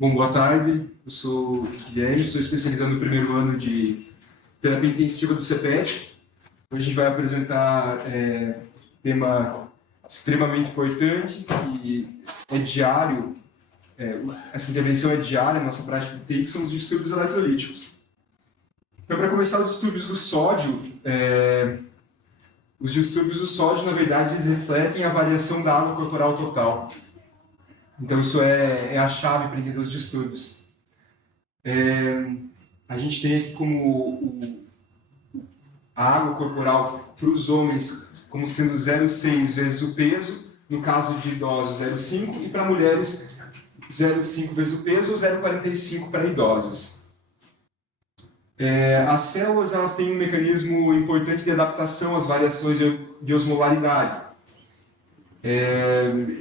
Bom, boa tarde. Eu sou o Guilherme, sou especializado no primeiro ano de terapia intensiva do CEPET. Hoje a gente vai apresentar um tema extremamente importante, que é diário, essa intervenção é diária na nossa prática de TI, que são os distúrbios eletrolíticos. Então, para começar, os distúrbios do sódio, na verdade, eles refletem a variação da água corporal total. Então, isso é a chave para entender os distúrbios. A gente tem aqui como a água corporal para os homens como sendo 0,6 vezes o peso, no caso de idosos 0,5, e para mulheres 0,5 vezes o peso ou 0,45 para idosas. As células elas têm um mecanismo importante de adaptação às variações de osmolaridade.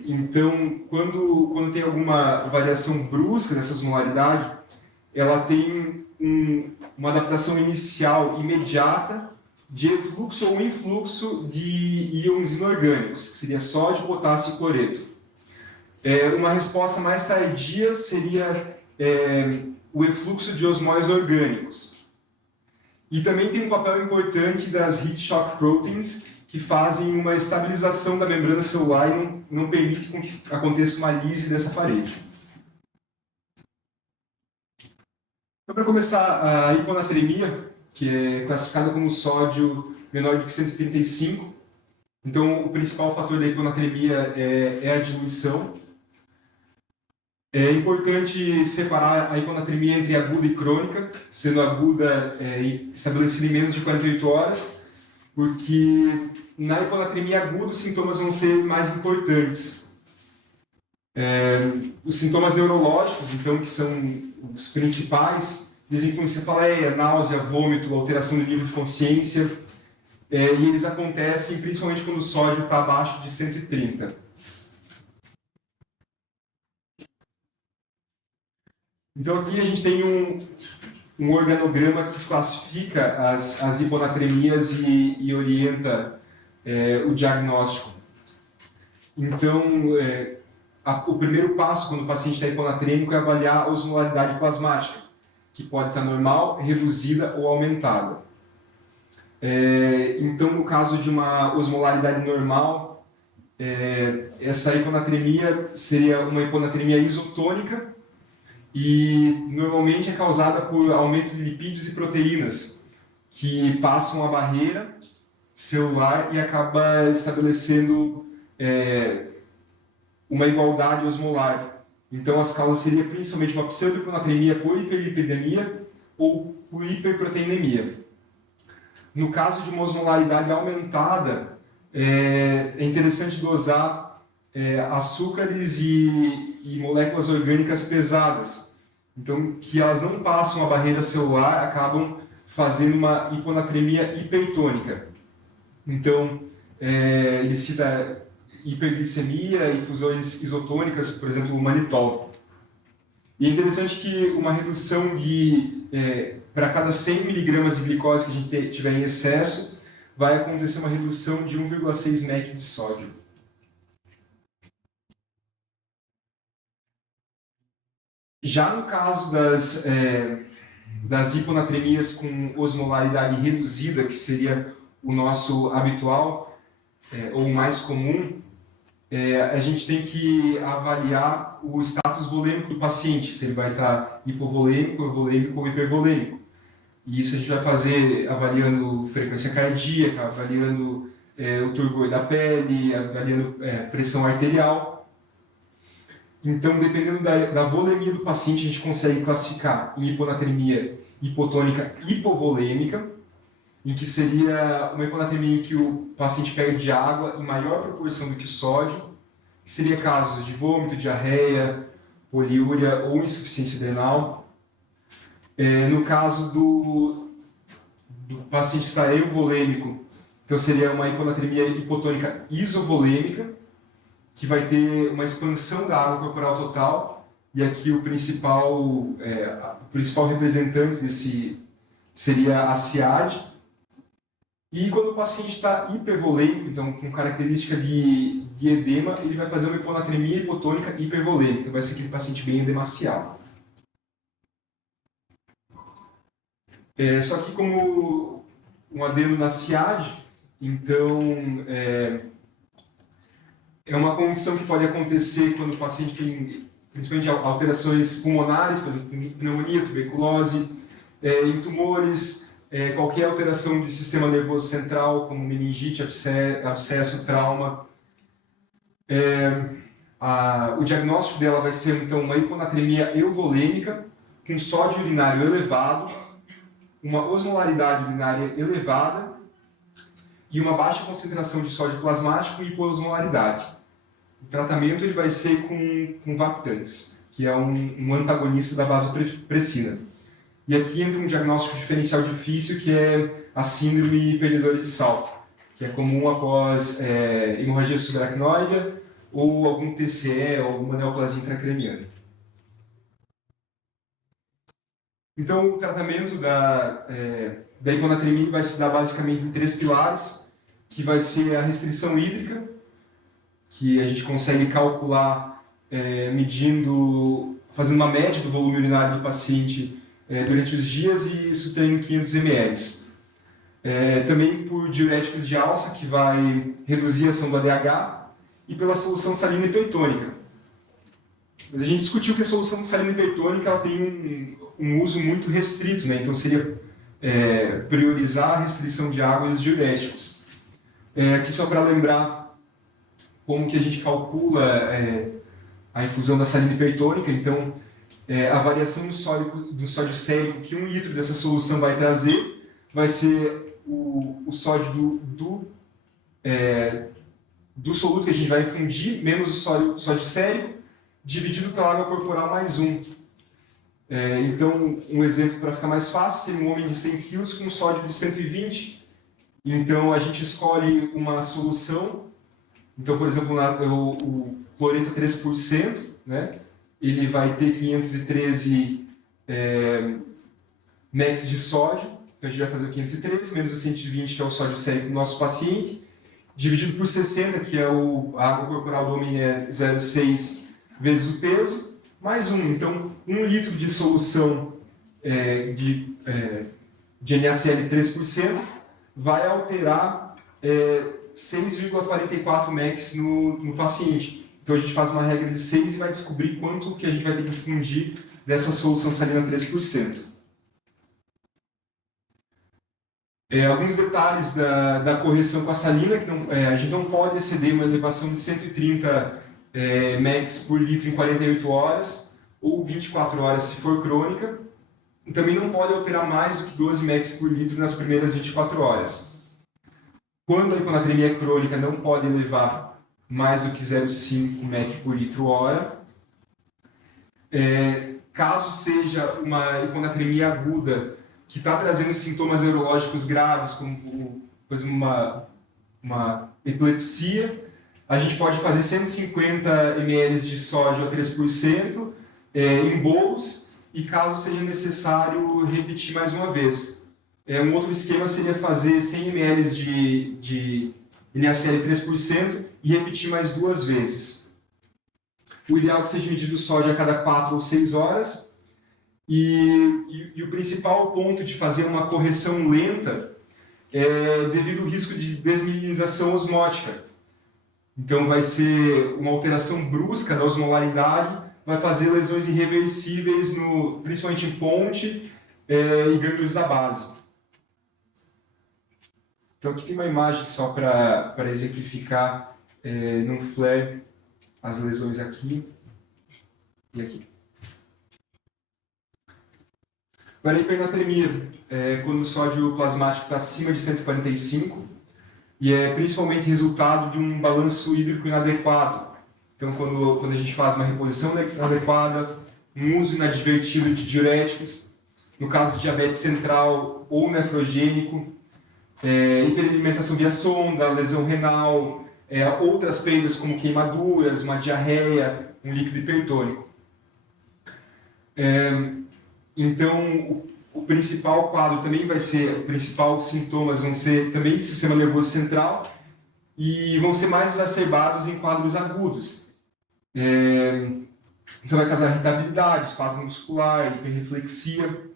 Então, quando tem alguma variação brusca nessa osmolaridade, ela tem uma adaptação inicial imediata de efluxo ou influxo de íons inorgânicos, que seria sódio, potássio e cloreto. Uma resposta mais tardia seria o efluxo de osmóis orgânicos. E também tem um papel importante das heat shock proteins, que fazem uma estabilização da membrana celular e não permite que aconteça uma lise dessa parede. Então, para começar, a hiponatremia, que é classificada como sódio menor do que 135. Então, o principal fator da hiponatremia é a diluição. É importante separar a hiponatremia entre aguda e crônica, sendo aguda estabelecida em menos de 48 horas, porque na hiponatremia aguda os sintomas vão ser mais importantes. Os sintomas neurológicos, então, que são os principais, dizem com cefaleia, náusea, vômito, alteração do nível de consciência, e eles acontecem principalmente quando o sódio está abaixo de 130. Então aqui a gente tem um organograma que classifica as hiponatremias e orienta o diagnóstico. Então, o primeiro passo quando o paciente está hiponatrêmico é avaliar a osmolaridade plasmática, que pode estar normal, reduzida ou aumentada. Então, no caso de uma osmolaridade normal, essa hiponatremia seria uma hiponatremia isotônica e normalmente é causada por aumento de lipídios e proteínas que passam a barreira celular e acaba estabelecendo uma igualdade osmolar. Então, as causas seriam principalmente uma pseudohiponatremia por hiperlipidemia ou por hiperproteinemia. No caso de uma osmolaridade aumentada, é interessante dosar açúcares e moléculas orgânicas pesadas. Então, que elas não passam a barreira celular, acabam fazendo uma hiponatremia hipertônica. Então, ele cita hiperglicemia, infusões isotônicas, por exemplo, o manitol. E é interessante que uma redução para cada 100 mg de glicose que a gente tiver em excesso, vai acontecer uma redução de 1,6 mEq de sódio. Já no caso das hiponatremias com osmolaridade reduzida, que seria o nosso habitual ou mais comum, a gente tem que avaliar o status volêmico do paciente, se ele vai estar hipovolêmico, euvolêmico ou hipervolêmico. E isso a gente vai fazer avaliando frequência cardíaca, avaliando o turgor da pele, avaliando pressão arterial. Então, dependendo da volemia do paciente, a gente consegue classificar em hiponatremia hipotônica hipovolêmica, em que seria uma hiponatremia em que o paciente perde água em maior proporção do que sódio, que seria casos de vômito, diarreia, poliúria ou insuficiência adrenal. No caso do paciente estar euvolêmico, então seria uma hiponatremia hipotônica isovolêmica, que vai ter uma expansão da água corporal total, e aqui o principal representante desse seria a SIAD. E quando o paciente está hipervolêmico, então com característica de edema, ele vai fazer uma hiponatremia hipotônica hipervolêmica, vai ser aquele paciente bem edemaciado. Só que como um adendo na SIAD, então é uma condição que pode acontecer quando o paciente tem, principalmente, alterações pulmonares, por exemplo, pneumonia, tuberculose, em tumores, qualquer alteração do sistema nervoso central, como meningite, abscesso, trauma. O diagnóstico dela vai ser, então, uma hiponatremia euvolêmica, com sódio urinário elevado, uma osmolaridade urinária elevada e uma baixa concentração de sódio plasmático e hipoosmolaridade. O tratamento ele vai ser com Vaptans, que é um antagonista da vasopressina. E aqui entra um diagnóstico diferencial difícil, que é a síndrome perdedora de sal, que é comum após hemorragia subaracnoide ou algum TCE ou alguma neoplasia intracraniana. Então, o tratamento da hiponatremia vai se dar basicamente em 3 pilares, que vai ser a restrição hídrica, que a gente consegue calcular fazendo uma média do volume urinário do paciente durante os dias, e isso tem 500 ml. Também por diuréticos de alça, que vai reduzir a ação do ADH, e pela solução salina hipertônica. Mas a gente discutiu que a solução salina hipertônica ela tem um uso muito restrito, né? Então seria priorizar a restrição de água e os diuréticos. Aqui só para lembrar como que a gente calcula a infusão da salina hipertônica. Então, a variação do sódio sérico que 1 litro dessa solução vai trazer vai ser o sódio do soluto que a gente vai infundir, menos o sódio sérico, dividido pela água corporal mais 1. Então, um exemplo para ficar mais fácil seria um homem de 100 kg com um sódio de 120. Então, a gente escolhe uma solução. Então, por exemplo, o cloreto 3%, né? Ele vai ter 513 mEq de sódio. Então, a gente vai fazer o 513 menos o 120, que é o sódio sérico do nosso paciente, dividido por 60, que é a água corporal do homem, 0,6 vezes o peso, mais 1. Então, 1 litro de solução de NaCl 3% vai alterar 6,44 mEq no paciente. Então, a gente faz uma regra de 6 e vai descobrir quanto que a gente vai ter que infundir dessa solução salina 3%. Alguns detalhes da correção com a salina, que a gente não pode exceder uma elevação de 130 mEq por litro em 48 horas, ou 24 horas se for crônica, e também não pode alterar mais do que 12 mEq por litro nas primeiras 24 horas. Quando a hiponatremia crônica, não pode elevar mais do que 0,5 mEq por litro hora. Caso seja uma hiponatremia aguda, que está trazendo sintomas neurológicos graves, como por exemplo, uma epilepsia, a gente pode fazer 150 ml de sódio a 3% em bolos, e caso seja necessário, repetir mais uma vez. Um outro esquema seria fazer 100 ml de NaCl 3% e repetir mais 2 vezes. O ideal é que seja medido o sódio a cada 4 ou 6 horas. E o principal ponto de fazer uma correção lenta é devido ao risco de desmineralização osmótica. Então, vai ser uma alteração brusca da osmolaridade, vai fazer lesões irreversíveis, principalmente em ponte e gânglios da base. Então, aqui tem uma imagem só para exemplificar num flare as lesões aqui e aqui. Agora, a hipernatremia, quando o sódio plasmático está acima de 145, e é principalmente resultado de um balanço hídrico inadequado. Então, quando a gente faz uma reposição inadequada, um uso inadvertido de diuréticos, no caso de diabetes central ou nefrogênico, hiperalimentação via sonda, lesão renal, outras perdas como queimaduras, uma diarreia, um líquido hipertônico. Então, o principal quadro também vai ser, os principais sintomas vão ser também de sistema nervoso central e vão ser mais exacerbados em quadros agudos. Então, vai causar irritabilidade, espasmo muscular, hiperreflexia.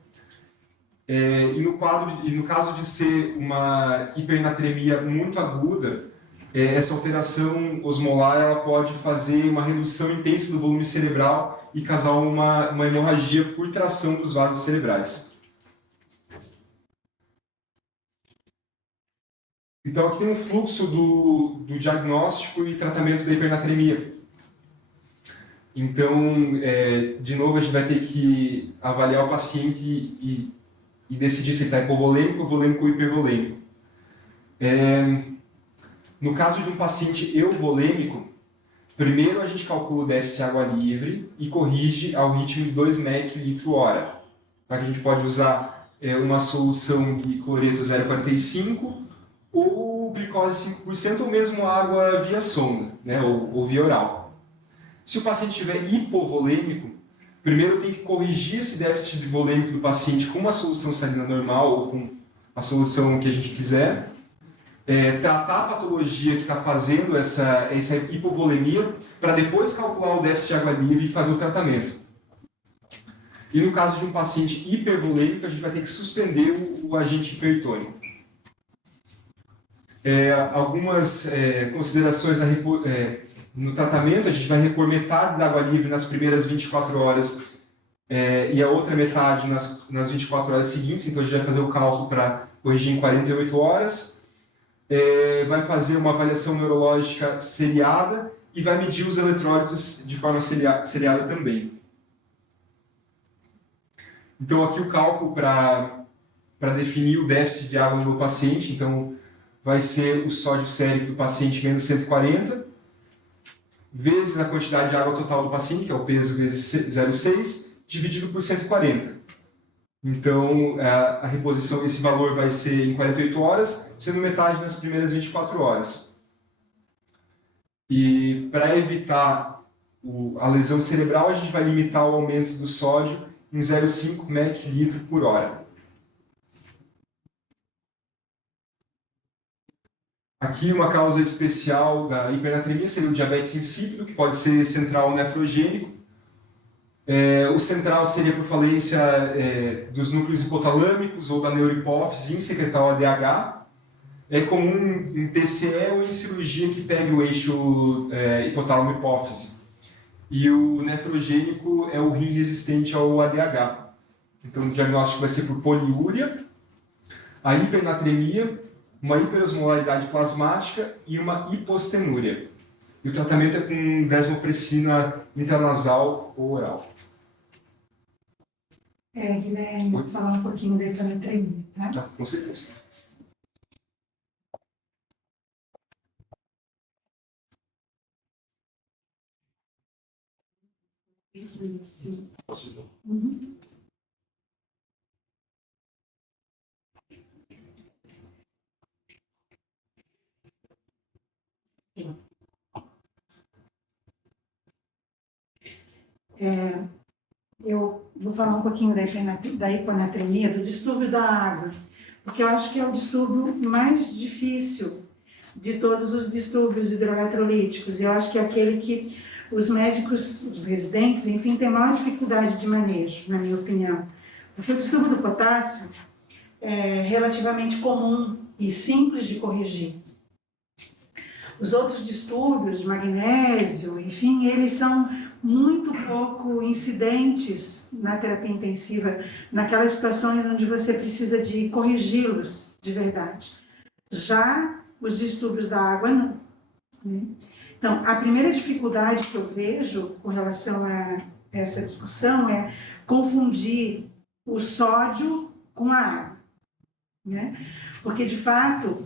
E no caso de ser uma hipernatremia muito aguda, essa alteração osmolar ela pode fazer uma redução intensa do volume cerebral e causar uma hemorragia por tração dos vasos cerebrais. Então, aqui tem um fluxo do diagnóstico e tratamento da hipernatremia. Então, de novo, a gente vai ter que avaliar o paciente e decidir se está hipovolêmico, volêmico ou hipervolêmico. No caso de um paciente euvolêmico, primeiro a gente calcula o déficit de água livre e corrige ao ritmo de 2 mEq/hora. Para que a gente pode usar uma solução de cloreto 0,45 ou glicose 5% ou mesmo água via sonda, né, ou via oral. Se o paciente estiver hipovolêmico, primeiro tem que corrigir esse déficit volêmico do paciente com uma solução salina normal ou com a solução que a gente quiser, tratar a patologia que está fazendo essa hipovolemia para depois calcular o déficit de água livre e fazer o tratamento. E no caso de um paciente hipervolêmico, a gente vai ter que suspender o agente hipertônico. Algumas considerações no tratamento, a gente vai repor metade da água livre nas primeiras 24 horas e a outra metade nas 24 horas seguintes, então a gente vai fazer o cálculo para corrigir em 48 horas, vai fazer uma avaliação neurológica seriada e vai medir os eletrólitos de forma seriada também. Então aqui o cálculo para definir o déficit de água no paciente, então vai ser o sódio sérico do paciente menos 140, vezes a quantidade de água total do paciente, que é o peso vezes 0,6, dividido por 140. Então, a reposição desse valor vai ser em 48 horas, sendo metade nas primeiras 24 horas. E para evitar a lesão cerebral, a gente vai limitar o aumento do sódio em 0,5 mEq/hora. Aqui uma causa especial da hipernatremia seria o diabetes insípido, que pode ser central nefrogênico. O central seria por falência dos núcleos hipotalâmicos ou da neurohipófise em secretar o ADH. É comum em TCE ou em cirurgia que pegue o eixo hipotálamo-hipófise. E o nefrogênico é o rim resistente ao ADH. Então o diagnóstico vai ser por poliúria, a hipernatremia, uma hiperosmolaridade plasmática e uma hipostenúria. E o tratamento é com desmopressina intranasal ou oral. Guilherme, vou falar um pouquinho da hipernatremia, tá? Tá, com certeza. Sim. Posso? Uhum. Eu vou falar um pouquinho da hiponatremia, do distúrbio da água, porque eu acho que é o distúrbio mais difícil de todos os distúrbios hidroeletrolíticos. Eu acho que é aquele que os médicos, os residentes, enfim, têm maior dificuldade de manejo, na minha opinião. Porque o distúrbio do potássio é relativamente comum e simples de corrigir. Os outros distúrbios, de magnésio, enfim, eles são muito pouco incidentes na terapia intensiva, naquelas situações onde você precisa de corrigi-los de verdade. Já os distúrbios da água, não. Então, a primeira dificuldade que eu vejo com relação a essa discussão é confundir o sódio com a água, né? Porque, de fato,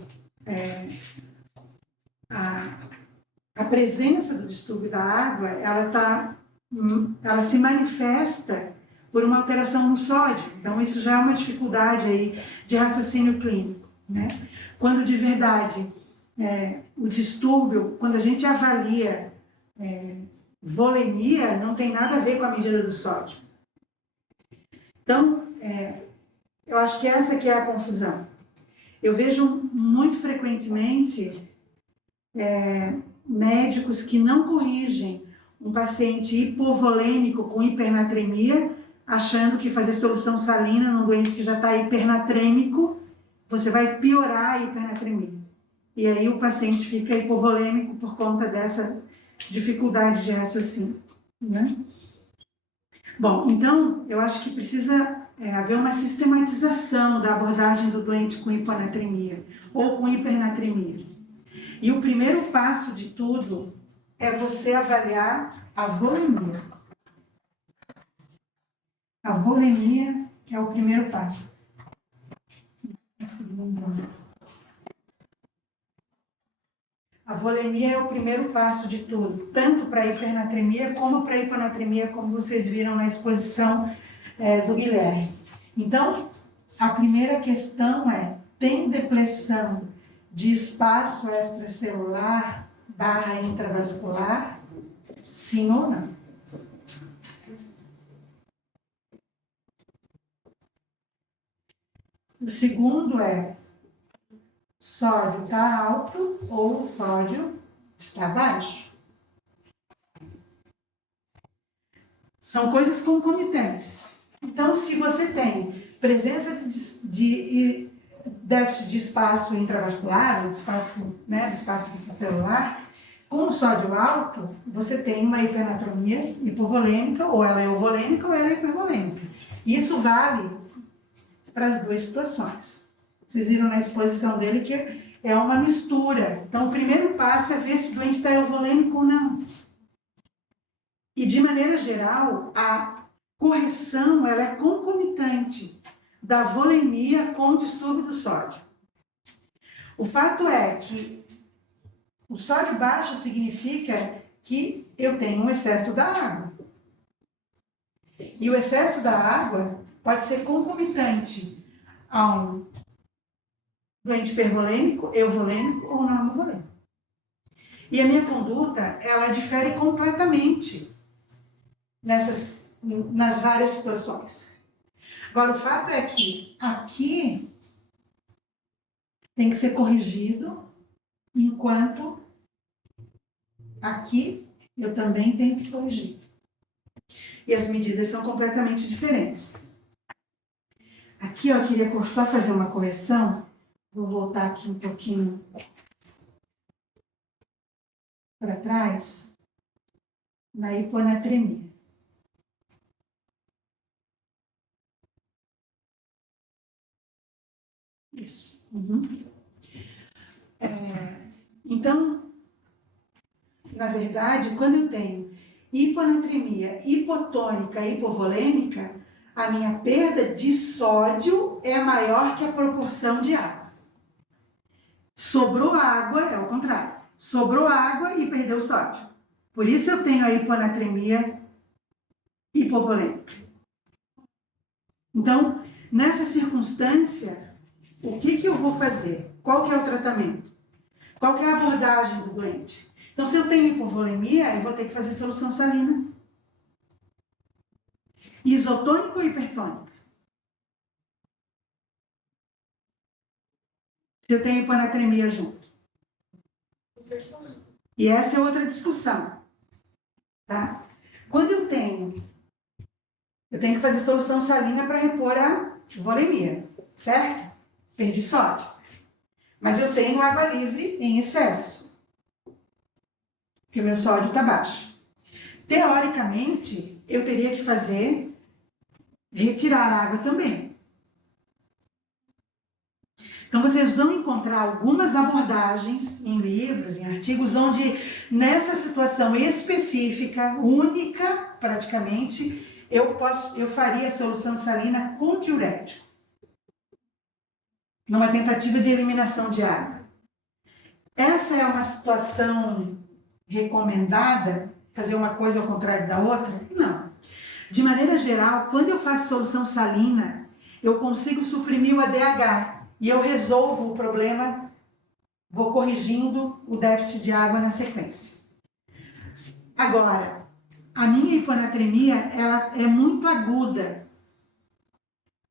a presença do distúrbio da água, ela se manifesta por uma alteração no sódio. Então, isso já é uma dificuldade aí de raciocínio clínico, né? Quando, de verdade, o distúrbio, quando a gente avalia volemia, não tem nada a ver com a medida do sódio. Então, eu acho que essa que é a confusão. Eu vejo muito frequentemente médicos que não corrigem um paciente hipovolêmico com hipernatremia achando que fazer solução salina num doente que já está hipernatrêmico, você vai piorar a hipernatremia. E aí o paciente fica hipovolêmico por conta dessa dificuldade de raciocínio, né? Bom, então, eu acho que precisa haver uma sistematização da abordagem do doente com hiponatremia ou com hipernatremia. E o primeiro passo de tudo é você avaliar a volemia. A volemia é o primeiro passo. A volemia é o primeiro passo de tudo, tanto para a hipernatremia como para a hiponatremia, como vocês viram na exposição do Guilherme. Então, a primeira questão é, tem depressão de espaço extracelular / intravascular? Sim ou não? O segundo é, sódio está alto ou sódio está baixo? São coisas concomitantes. Então, se você tem presença de déficit de espaço intravascular, do espaço extracelular, com sódio alto, você tem uma hipernatremia hipovolêmica, ou ela é euvolêmica ou ela é hipervolêmica. Isso vale para as duas situações. Vocês viram na exposição dele que é uma mistura. Então, o primeiro passo é ver se o doente está euvolêmico ou não. E, de maneira geral, a correção ela é concomitante da volemia com o distúrbio do sódio. O fato é que o sódio baixo significa que eu tenho um excesso da água. E o excesso da água pode ser concomitante a um doente hipervolêmico, euvolêmico ou normovolêmico. E a minha conduta, ela difere completamente nas várias situações. Agora, o fato é que aqui tem que ser corrigido, enquanto aqui eu também tenho que corrigir. E as medidas são completamente diferentes. Aqui, ó, eu queria só fazer uma correção. Vou voltar aqui um pouquinho para trás, na hiponatremia. Isso. Uhum. Então, na verdade, quando eu tenho hiponatremia hipotônica e hipovolêmica, a minha perda de sódio é maior que a proporção de água. Sobrou água, é o contrário. Sobrou água e perdeu sódio. Por isso eu tenho a hiponatremia hipovolêmica. Então, nessa circunstância, o que eu vou fazer? Qual que é o tratamento? Qual que é a abordagem do doente? Então, se eu tenho hipovolemia, eu vou ter que fazer solução salina. Isotônica ou hipertônica? Se eu tenho hiponatremia junto. E essa é outra discussão. Tá? Quando eu tenho que fazer solução salina para repor a volemia, certo? Perdi sódio. Mas eu tenho água livre em excesso, porque o meu sódio está baixo. Teoricamente, eu teria que retirar a água também. Então, vocês vão encontrar algumas abordagens em livros, em artigos, onde nessa situação específica, única, praticamente, eu faria a solução salina com diurético, numa tentativa de eliminação de água. Essa é uma situação recomendada, fazer uma coisa ao contrário da outra? Não. De maneira geral, quando eu faço solução salina, eu consigo suprimir o ADH e eu resolvo o problema, vou corrigindo o déficit de água na sequência. Agora, a minha hiponatremia, ela é muito aguda,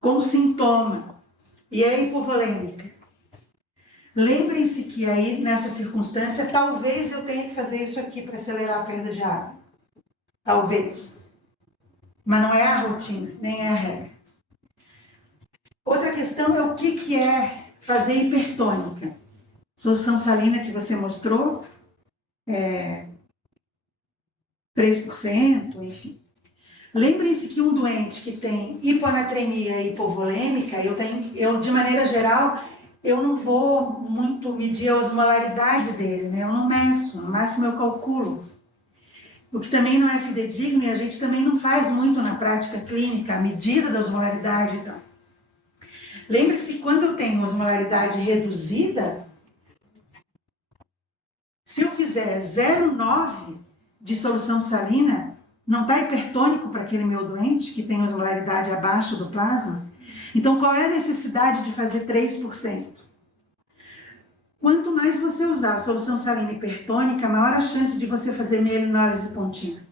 com sintoma, e é hipovolêmica. Lembrem-se que aí, nessa circunstância, talvez eu tenha que fazer isso aqui para acelerar a perda de água. Talvez. mas não é a rotina, nem é a regra. Outra questão é o que é fazer hipertônica. Solução salina que você mostrou, 3%, enfim. Lembre-se que um doente que tem hiponatremia e hipovolêmica, eu de maneira geral, eu não vou muito medir a osmolaridade dele, né? Eu não meço, no máximo eu calculo. O que também não é fidedigno e a gente também não faz muito na prática clínica, a medida da osmolaridade e tal. Lembre-se que quando eu tenho osmolaridade reduzida, se eu fizer 0,9 de solução salina, não está hipertônico para aquele meu doente que tem osmolaridade abaixo do plasma? Então, qual é a necessidade de fazer 3%? Quanto mais você usar a solução salina hipertônica, maior a chance de você fazer mielinólise pontina.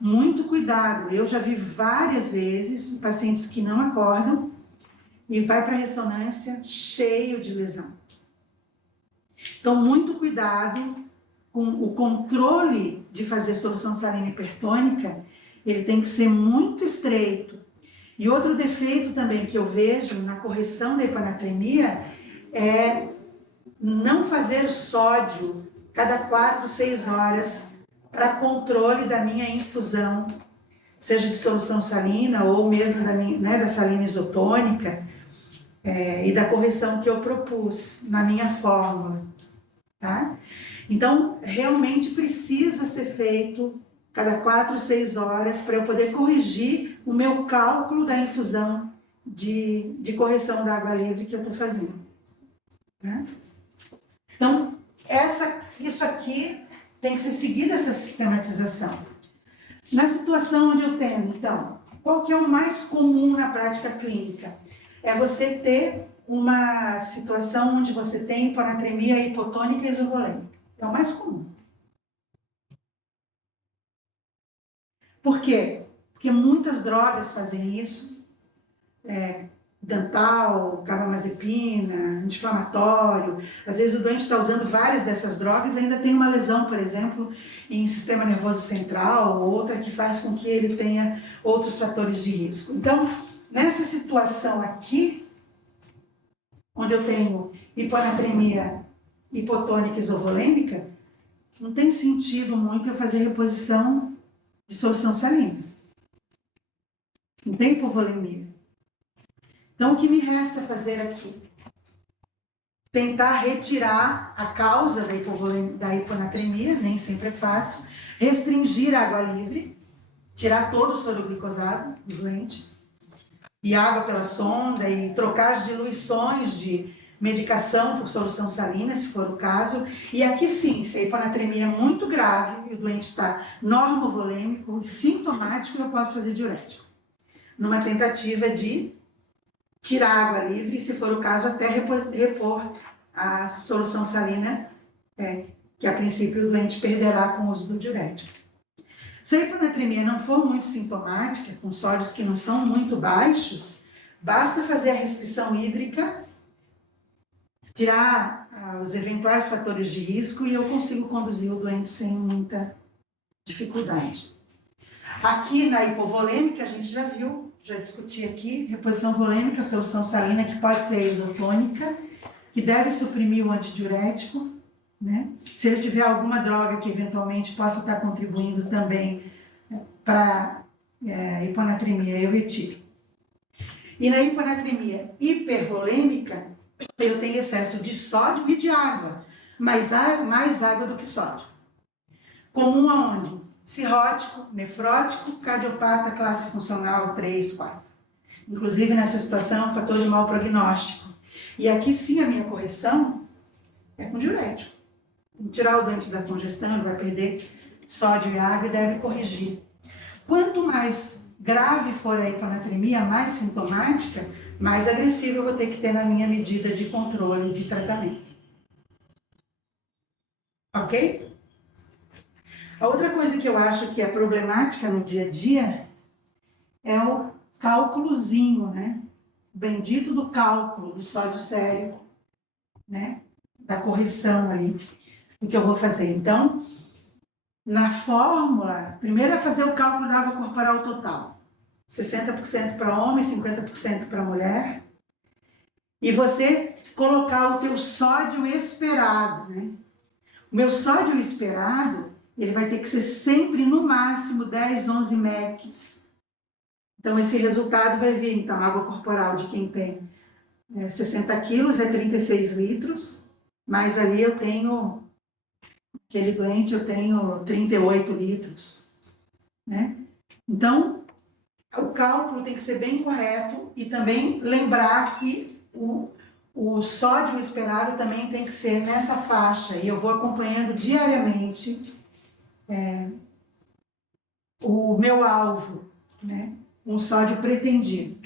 Muito cuidado, eu já vi várias vezes pacientes que não acordam e vai para a ressonância cheio de lesão. Então, muito cuidado com o controle de fazer solução salina hipertônica, ele tem que ser muito estreito. E outro defeito também que eu vejo na correção da hiponatremia é não fazer sódio cada 4, 6 horas para controle da minha infusão, seja de solução salina ou mesmo da salina isotônica, e da correção que eu propus na minha fórmula, tá? Então, realmente precisa ser feito cada 4, 6 horas para eu poder corrigir o meu cálculo da infusão de correção da água livre que eu estou fazendo, tá? Então, isso aqui tem que ser seguida essa sistematização. Na situação onde eu tenho, então, qual que é o mais comum na prática clínica? É você ter uma situação onde você tem hiponatremia hipotônica e isovolêmica. É o mais comum. Por quê? Porque muitas drogas fazem isso. Dental, carbamazepina, anti-inflamatório. Às vezes o doente está usando várias dessas drogas e ainda tem uma lesão, por exemplo, em sistema nervoso central, ou outra que faz com que ele tenha outros fatores de risco. Então, nessa situação aqui, onde eu tenho hiponatremia hipotônica e isovolêmica, não tem sentido muito eu fazer reposição de solução salina. Não tem hipovolemia. Então, o que me resta fazer aqui? Tentar retirar a causa da hiponatremia, nem sempre é fácil, restringir a água livre, tirar todo o soro glicosado do doente, e água pela sonda, e trocar as diluições de medicação por solução salina, se for o caso. E aqui sim, se a hiponatremia é muito grave e o doente está normovolêmico, sintomático, eu posso fazer diurético, numa tentativa de tirar a água livre e, se for o caso, até repor a solução salina, que a princípio o doente perderá com o uso do diurético. Se a hiponatremia não for muito sintomática, com sódios que não são muito baixos, basta fazer a restrição hídrica, tirar os eventuais fatores de risco e eu consigo conduzir o doente sem muita dificuldade. Aqui na hipovolêmica, a gente já viu, já discuti aqui, reposição volêmica, solução salina, que pode ser isotônica, que deve suprimir o antidiurético, né? Se ele tiver alguma droga que eventualmente possa estar contribuindo também para hiponatremia, eu retiro. E na hiponatremia hipervolêmica, eu tenho excesso de sódio e de água, mais água do que sódio. Comum aonde? Cirrótico, nefrótico, cardiopata, classe funcional 3, 4. Inclusive, nessa situação, é um fator de mau prognóstico. E aqui sim a minha correção é com diurético. Tirar o doente da congestão, ele vai perder sódio e água e deve corrigir. Quanto mais grave for a hiponatremia, mais sintomática, mais agressiva eu vou ter que ter na minha medida de controle de tratamento. Ok? A outra coisa que eu acho que é problemática no dia a dia é o cálculozinho, né? O bendito do cálculo, do sódio sério, né? Da correção ali, o que eu vou fazer. Então, na fórmula, primeiro é fazer o cálculo da água corporal total. 60% para homem, 50% para mulher. E você colocar o teu sódio esperado, né? O meu sódio esperado, ele vai ter que ser sempre no máximo 10, 11 mEqs. Então esse resultado vai vir, então, a água corporal de quem tem 60 quilos é 36 litros, mas ali eu tenho, aquele doente eu tenho 38 litros, né? Então, o cálculo tem que ser bem correto e também lembrar que o sódio esperado também tem que ser nessa faixa, e eu vou acompanhando diariamente o meu alvo, né? Um sódio pretendido.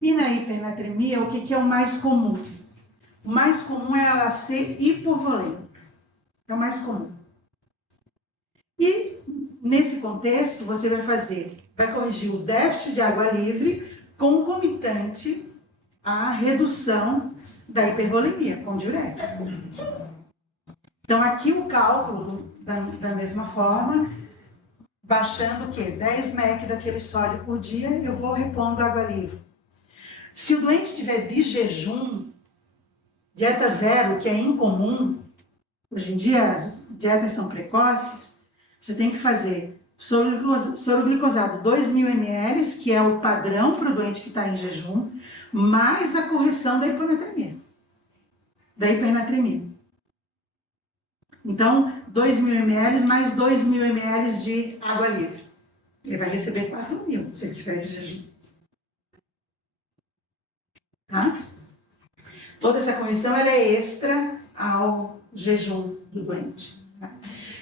E na hipernatremia, o que é o mais comum? O mais comum é ela ser hipovolêmica. É o mais comum. E nesse contexto, você vai corrigir o déficit de água livre concomitante à redução da hipervolemia com diurético. Então, aqui o cálculo, da mesma forma, baixando o quê? 10 mEq daquele sódio por dia, eu vou repondo água livre. Se o doente estiver de jejum, dieta zero, que é incomum, hoje em dia as dietas são precoces, você tem que fazer soro glicosado 2.000 ml, que é o padrão para o doente que está em jejum, mais a correção da hiponatremia. Então, 2.000 ml mais 2.000 ml de água livre. Ele vai receber 4.000 se ele estiver de jejum. Tá? Toda essa correção ela é extra ao jejum do doente. Tá?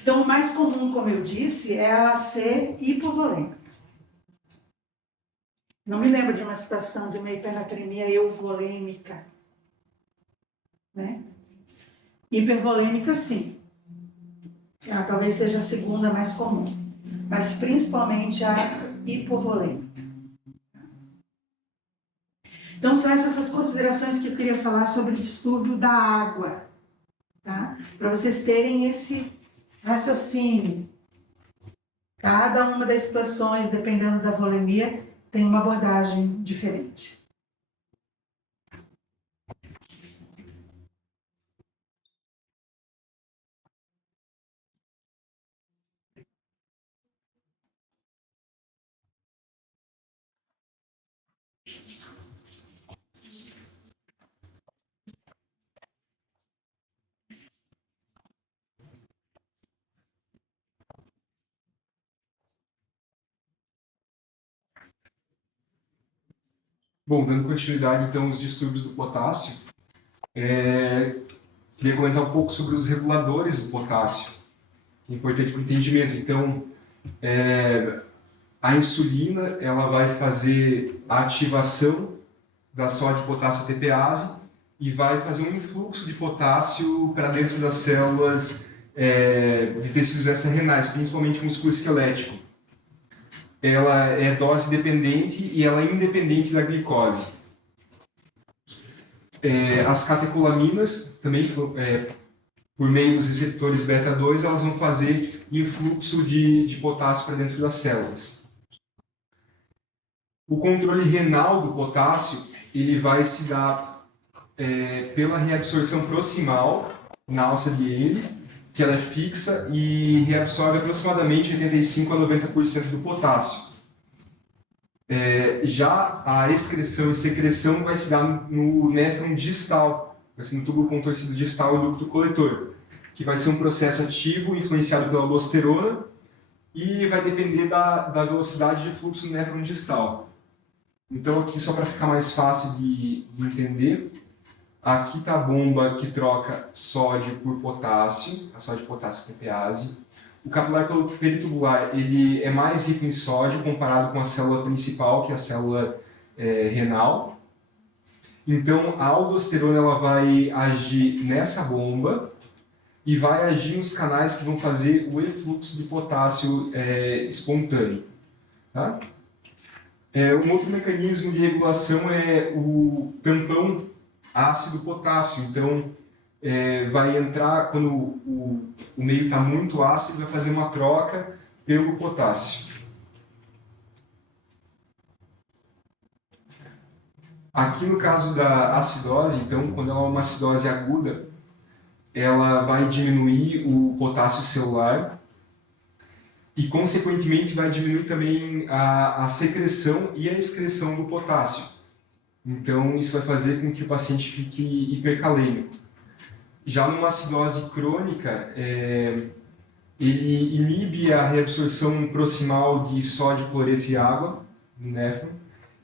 Então, o mais comum, como eu disse, é ela ser hipovolêmica. Não me lembro de uma situação de uma hipernatremia euvolêmica. Né? Hipervolêmica, sim. Ela talvez seja a segunda mais comum, mas principalmente a hipovolêmica. Então, são essas considerações que eu queria falar sobre o distúrbio da água, tá? Para vocês terem esse raciocínio. Cada uma das situações, dependendo da volemia, tem uma abordagem diferente. Bom, dando continuidade então aos distúrbios do potássio, queria comentar um pouco sobre os reguladores do potássio, que é importante para o entendimento. Então, a insulina ela vai fazer a ativação da sódio-potássio ATPase e vai fazer um influxo de potássio para dentro das células de tecidos extra-renais, principalmente musculoesquelético. Ela é dose dependente e ela é independente da glicose. As catecolaminas, também por meio dos receptores beta-2, elas vão fazer influxo de potássio para dentro das células. O controle renal do potássio ele vai se dar pela reabsorção proximal na alça de Henle, que ela é fixa e reabsorve aproximadamente 85 a 90% do potássio. Já a excreção e secreção vai se dar no néfron distal, vai ser no túbulo contorcido distal e ducto coletor, que vai ser um processo ativo influenciado pela aldosterona e vai depender da velocidade de fluxo no néfron distal. Então aqui, só para ficar mais fácil de entender, aqui está a bomba que troca sódio por potássio, a sódio-potássio ATPase. O capilar peritubular ele é mais rico em sódio comparado com a célula principal, que é a célula renal. Então a aldosterona ela vai agir nessa bomba e vai agir nos canais que vão fazer o efluxo de potássio espontâneo. Tá? Um outro mecanismo de regulação é o tampão ácido potássio. Então, vai entrar, quando o meio está muito ácido, vai fazer uma troca pelo potássio. Aqui no caso da acidose, então, quando ela é uma acidose aguda, ela vai diminuir o potássio celular e, consequentemente, vai diminuir também a secreção e a excreção do potássio. Então, isso vai fazer com que o paciente fique hipercalêmico. Já numa acidose crônica, ele inibe a reabsorção proximal de sódio, cloreto e água no néfron.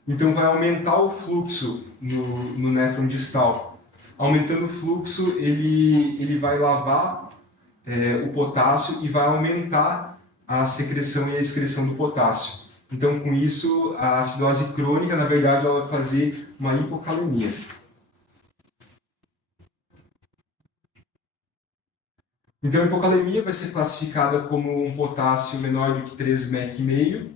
Então, vai aumentar o fluxo no néfron distal. Aumentando o fluxo, ele vai lavar o potássio e vai aumentar a secreção e a excreção do potássio. Então, com isso, a acidose crônica, na verdade, ela vai fazer uma hipocalemia. Então, a hipocalemia vai ser classificada como um potássio menor do que 3 mEq/meio.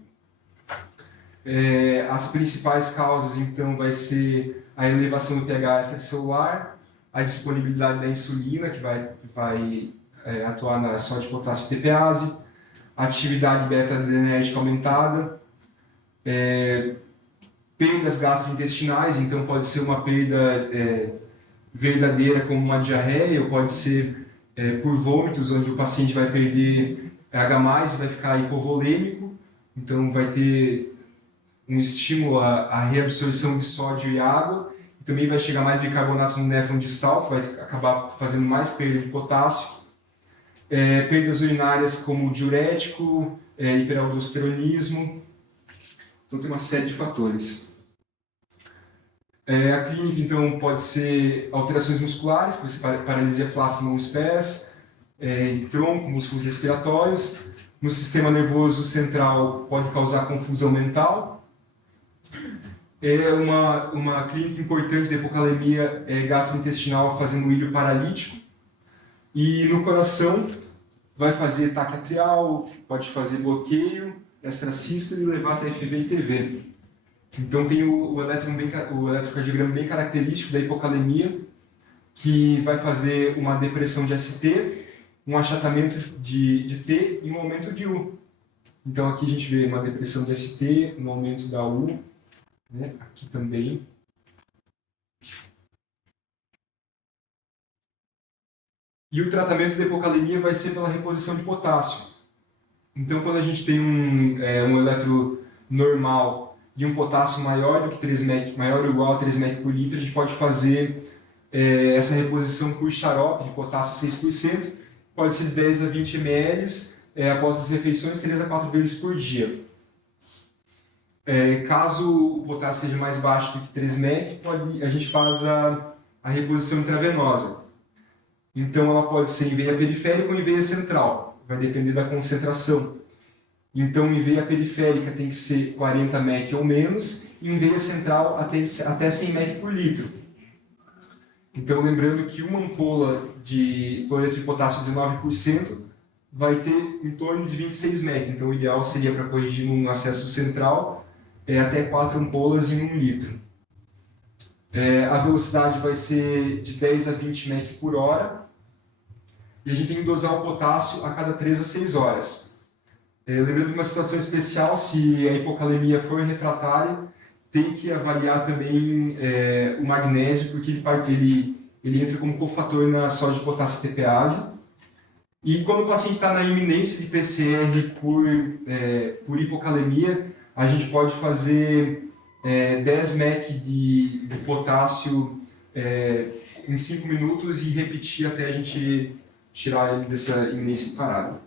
As principais causas, então, vai ser a elevação do pH extracelular, a disponibilidade da insulina, que vai atuar na sódio potássio TPase, a atividade beta-adrenérgica aumentada, perdas gastrointestinais, então pode ser uma perda verdadeira como uma diarreia, ou pode ser por vômitos, onde o paciente vai perder H+, e vai ficar hipovolêmico, então vai ter um estímulo à reabsorção de sódio e água, e também vai chegar mais bicarbonato no néfron distal, que vai acabar fazendo mais perda de potássio. Perdas urinárias como diurético, hiperaldosteronismo, então tem uma série de fatores. A clínica, então, pode ser alterações musculares, que vai ser paralisia flácida mãos e pés, tronco, músculos respiratórios. No sistema nervoso central pode causar confusão mental. Uma clínica importante da hipocalemia gastrointestinal fazendo ilho paralítico. E no coração vai fazer ataque atrial, pode fazer bloqueio, extrasístole e levar até FV e TV. Então tem o eletrocardiograma bem característico da hipocalemia, que vai fazer uma depressão de ST, um achatamento de T e um aumento de U. Então aqui a gente vê uma depressão de ST, um aumento da U, né? Aqui também. E o tratamento da hipocalemia vai ser pela reposição de potássio. Então, quando a gente tem um eletro normal e um potássio maior do que 3 mEq, maior ou igual a 3 mEq por litro, a gente pode fazer essa reposição por xarope de potássio 6%, pode ser de 10 a 20 ml após as refeições, 3 a 4 vezes por dia. Caso o potássio seja mais baixo do que 3 mEq, a gente faz a reposição intravenosa. Então, ela pode ser em veia periférica ou em veia central, vai depender da concentração. Então, em veia periférica tem que ser 40 mEq ou menos, e em veia central até 100 mEq por litro. Então, lembrando que uma ampola de cloreto de potássio 19% vai ter em torno de 26 mEq. Então, o ideal seria, para corrigir um acesso central, até 4 ampolas em 1 litro. A velocidade vai ser de 10 a 20 mEq por hora. E a gente tem que dosar o potássio a cada 3 a 6 horas. Lembrando de uma situação especial, se a hipocalemia for refratária, tem que avaliar também o magnésio, porque ele entra como cofator na sódio potássio TPase. E quando o paciente está na iminência de PCR por hipocalemia, a gente pode fazer 10 mEq de potássio em 5 minutos e repetir até a gente tirar ele dessa iminência parada.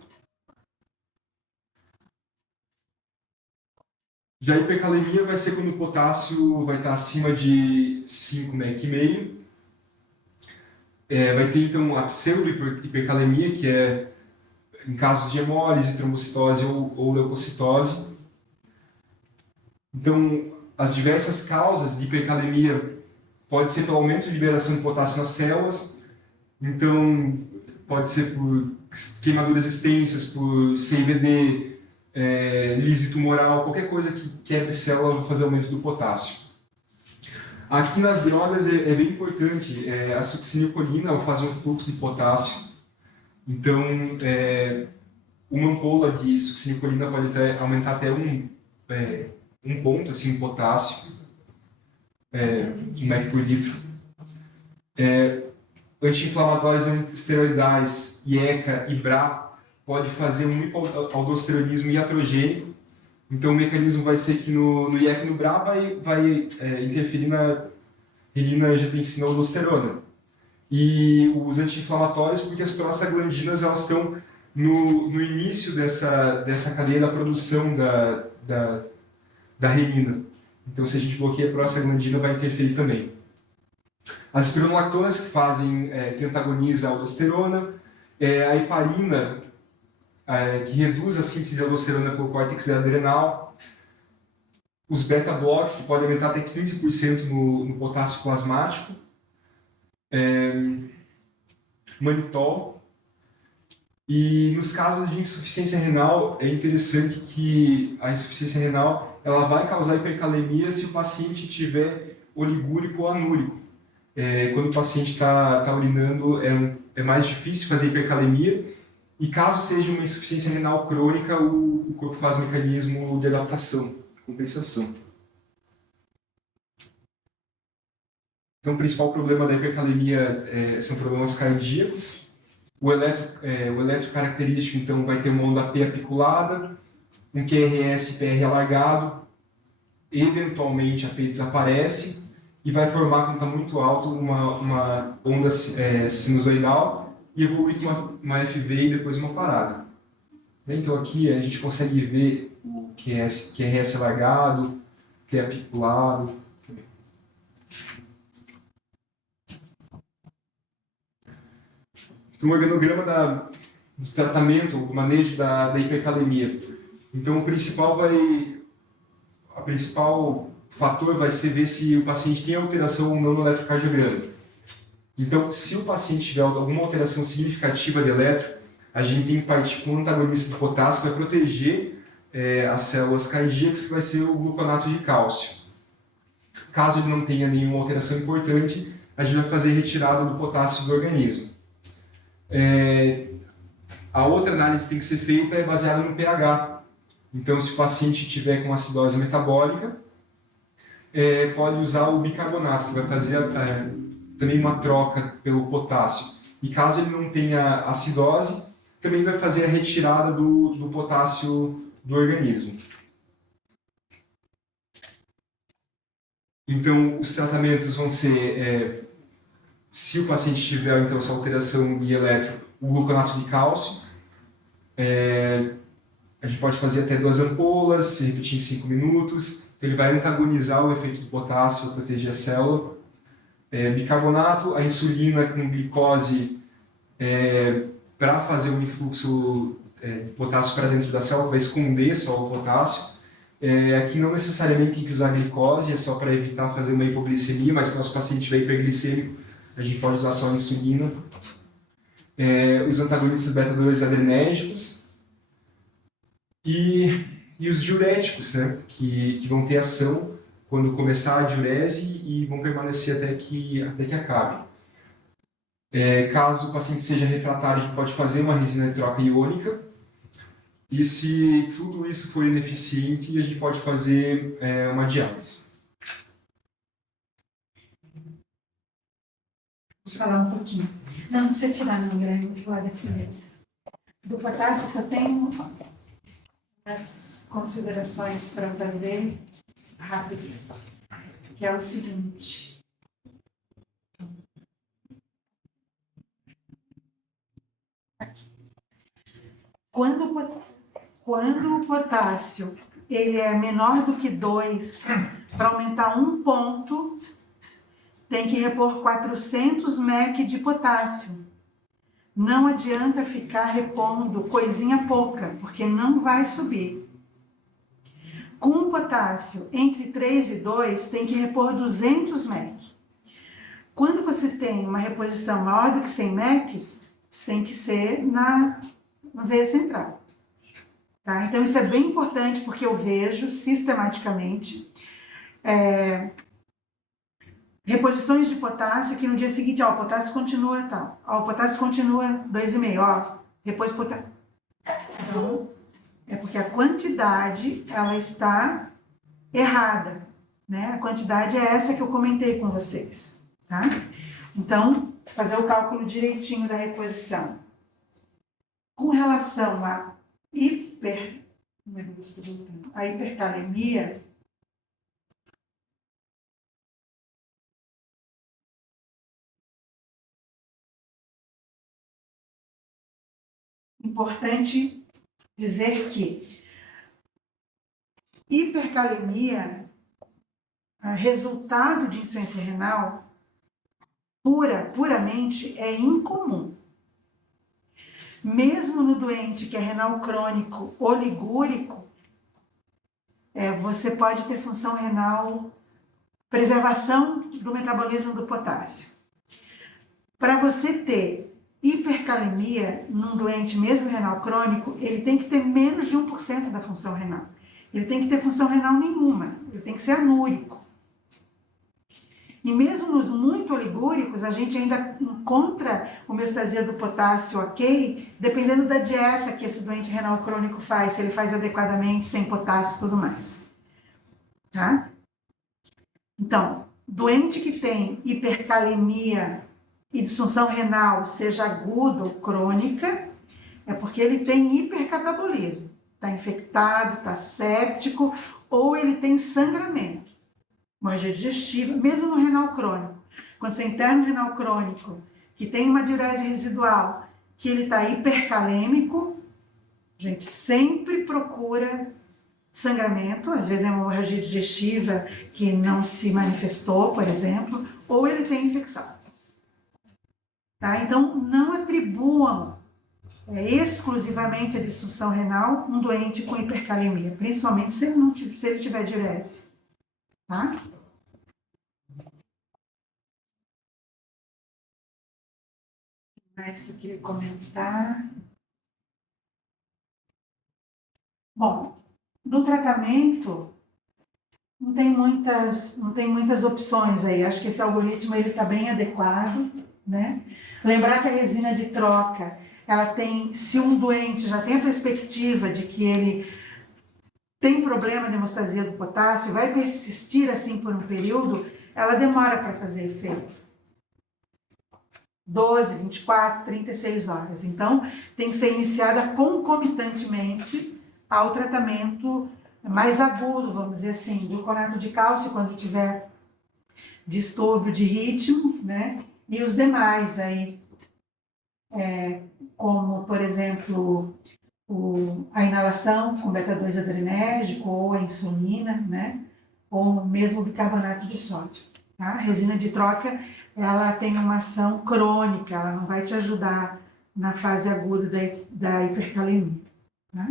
Já a hipercalemia vai ser quando o potássio vai estar acima de 5 mEq/meio. Vai ter então a pseudo-hipercalemia, que é em casos de hemólise, trombocitose ou leucocitose. Então, as diversas causas de hipercalemia pode ser pelo aumento de liberação de potássio nas células. Então, pode ser por queimaduras extensas, por CIVD, lise tumoral, qualquer coisa que quebre célula vai fazer aumento do potássio. Aqui nas drogas é bem importante, a succinilcolina faz um fluxo de potássio. Então, uma ampola de succinilcolina pode aumentar até um ponto, assim, em potássio, 1 mEq por litro. Anti-inflamatórios esteroidais, IECA e BRA, pode fazer um hipoaldosteronismo iatrogênico. Então, o mecanismo vai ser que no IECA e no BRA vai interferir na renina-angiotensina-aldosterona. E os anti-inflamatórios, porque as prostaglandinas elas estão no início dessa cadeia da produção da renina. Então, se a gente bloqueia a prostaglandina, vai interferir também. As espironolactonas que antagonizam a aldosterona, a heparina, que reduz a síntese de aldosterona pelo córtex adrenal, os beta-blocks, que podem aumentar até 15% no potássio plasmático, manitol. E nos casos de insuficiência renal, é interessante que a insuficiência renal ela vai causar hipercalemia se o paciente tiver oligúrico ou anúrico. Quando o paciente está urinando, é mais difícil fazer hipercalemia, e caso seja uma insuficiência renal crônica, o corpo faz um mecanismo de adaptação, compensação. Então, o principal problema da hipercalemia são problemas cardíacos. O eletrocaracterístico, então, vai ter uma onda P apiculada, um QRS-PR alargado, eventualmente a P desaparece, e vai formar, quando está muito alto, uma onda sinusoidal e evolui com uma FV e depois uma parada. Então aqui a gente consegue ver o QRS alargado, P apiculado. Então, o organograma do tratamento, o manejo da hipercalemia. Então, o principal fator vai ser ver se o paciente tem alteração ou não no eletrocardiograma. Então, se o paciente tiver alguma alteração significativa de eletro, a gente tem que partir com um antagonista de potássio que vai proteger as células cardíacas, que vai ser o gluconato de cálcio. Caso ele não tenha nenhuma alteração importante, a gente vai fazer retirada do potássio do organismo. A outra análise que tem que ser feita é baseada no pH. Então, se o paciente tiver com acidose metabólica, pode usar o bicarbonato, que vai fazer também uma troca pelo potássio. E caso ele não tenha acidose, também vai fazer a retirada do potássio do organismo. Então, os tratamentos vão ser, se o paciente tiver então, essa alteração de eletro, o gluconato de cálcio. A gente pode fazer até 2 ampolas, se repetir em 5 minutos. Ele vai antagonizar o efeito do potássio, proteger a célula. Bicarbonato, a insulina com glicose para fazer o influxo de potássio para dentro da célula, vai esconder só o potássio. Aqui não necessariamente tem que usar glicose, é só para evitar fazer uma hipoglicemia, mas se o nosso paciente tiver hiperglicêmico, a gente pode usar só a insulina. Os antagonistas beta-2 adrenérgicos e os diuréticos, né, que vão ter ação quando começar a diurese e vão permanecer até que acabe. Caso o paciente seja refratário, a gente pode fazer uma resina de troca iônica. E se tudo isso for ineficiente, a gente pode fazer uma diálise. Vamos falar um pouquinho. Não precisa tirar não, Guilherme, vou falar daqui mesmo. Do potássio só tem as considerações para fazer rápidas, que é o seguinte. Aqui. Quando o potássio ele é menor do que 2, para aumentar 1 ponto, tem que repor 400 mEq de potássio. Não adianta ficar repondo coisinha pouca, porque não vai subir. Com potássio entre 3 e 2, tem que repor 200 mEq. Quando você tem uma reposição maior do que 100 mEq, tem que ser na veia central. Tá? Então, isso é bem importante, porque eu vejo sistematicamente reposições de potássio que no dia seguinte, o potássio continua tal. O potássio continua 2,5, repôs potássio. Então, a quantidade, ela está errada, né? A quantidade é essa que eu comentei com vocês, tá? Então, fazer o cálculo direitinho da reposição. Com relação à a hipercalemia, importante dizer que hipercalemia, resultado de insuficiência renal, puramente, é incomum. Mesmo no doente que é renal crônico oligúrico, você pode ter função renal, preservação do metabolismo do potássio. Para você ter hipercalemia num doente mesmo renal crônico, ele tem que ter menos de 1% da função renal. Ele tem que ter função renal nenhuma, ele tem que ser anúrico. E mesmo nos muito oligúricos, a gente ainda encontra homeostasia do potássio ok, dependendo da dieta que esse doente renal crônico faz, se ele faz adequadamente, sem potássio e tudo mais. Tá? Então, doente que tem hipercalemia e disfunção renal, seja aguda ou crônica, é porque ele tem hipercatabolismo. Está infectado, está séptico, ou ele tem sangramento, hemorragia digestiva, mesmo no renal crônico. Quando você interna no renal crônico, que tem uma diurese residual, que ele está hipercalêmico, a gente sempre procura sangramento, às vezes é uma hemorragia digestiva que não se manifestou, por exemplo, ou ele tem infecção. Tá? Então, não atribuam exclusivamente a disfunção renal um doente com hipercalemia, principalmente se ele tiver diurese. Tá? Mais que eu queria comentar. Bom, no tratamento não tem muitas opções aí. Acho que esse algoritmo ele está bem adequado, né? Lembrar que a resina de troca, ela tem, se um doente já tem a perspectiva de que ele tem problema de hemostasia do potássio, vai persistir assim por um período, ela demora para fazer efeito. 12, 24, 36 horas. Então, tem que ser iniciada concomitantemente ao tratamento mais agudo, vamos dizer assim, gluconato de cálcio, quando tiver distúrbio de ritmo, né? E os demais aí, como, por exemplo, a inalação com beta-2 adrenérgico, ou a insulina, né? Ou mesmo o bicarbonato de sódio. Tá? A resina de troca, ela tem uma ação crônica, ela não vai te ajudar na fase aguda da hipercalemia. Tá?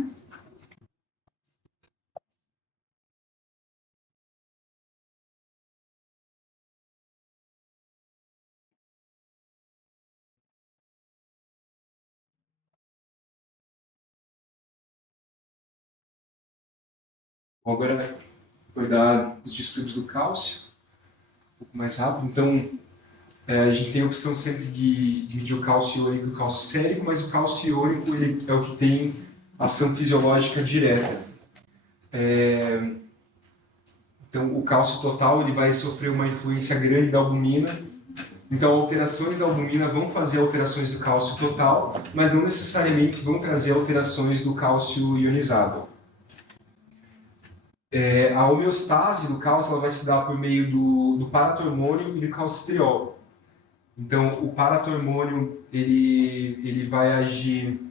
Bom, agora vou dar os distúrbios do cálcio, um pouco mais rápido. Então, a gente tem a opção sempre de dividir o cálcio iônico e o cálcio sérico, mas o cálcio iônico ele é o que tem ação fisiológica direta. Então, o cálcio total ele vai sofrer uma influência grande da albumina. Então, alterações da albumina vão fazer alterações do cálcio total, mas não necessariamente vão trazer alterações do cálcio ionizado. A homeostase do cálcio ela vai se dar por meio do paratormônio e do calcitriol. Então, o paratormônio ele vai agir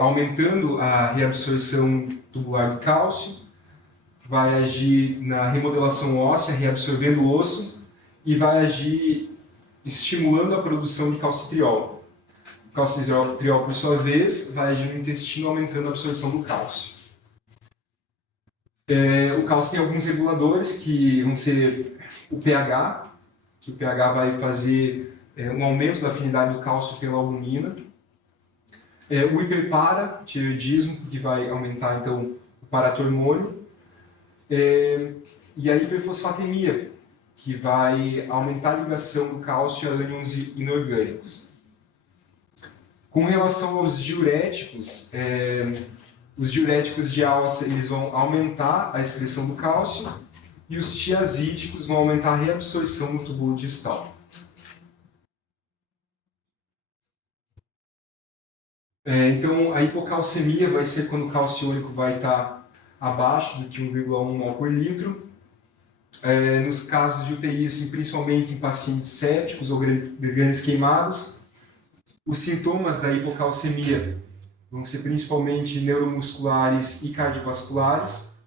aumentando a reabsorção tubular do cálcio, vai agir na remodelação óssea, reabsorvendo o osso, e vai agir estimulando a produção de calcitriol. O calcitriol, por sua vez, vai agir no intestino, aumentando a absorção do cálcio. O cálcio tem alguns reguladores, que vão ser o pH, que o pH vai fazer um aumento da afinidade do cálcio pela albumina. O hiperparatireoidismo, que vai aumentar, então, o paratormônio. E a hiperfosfatemia, que vai aumentar a ligação do cálcio a ânions inorgânicos. Com relação aos diuréticos, Os diuréticos de alça eles vão aumentar a excreção do cálcio e os tiazídicos vão aumentar a reabsorção no túbulo distal. Então, a hipocalcemia vai ser quando o cálcio úrico vai estar abaixo do que 1,1 mol por litro. Nos casos de UTI, assim, principalmente em pacientes sépticos ou grandes queimados, os sintomas da hipocalcemia vão ser principalmente neuromusculares e cardiovasculares.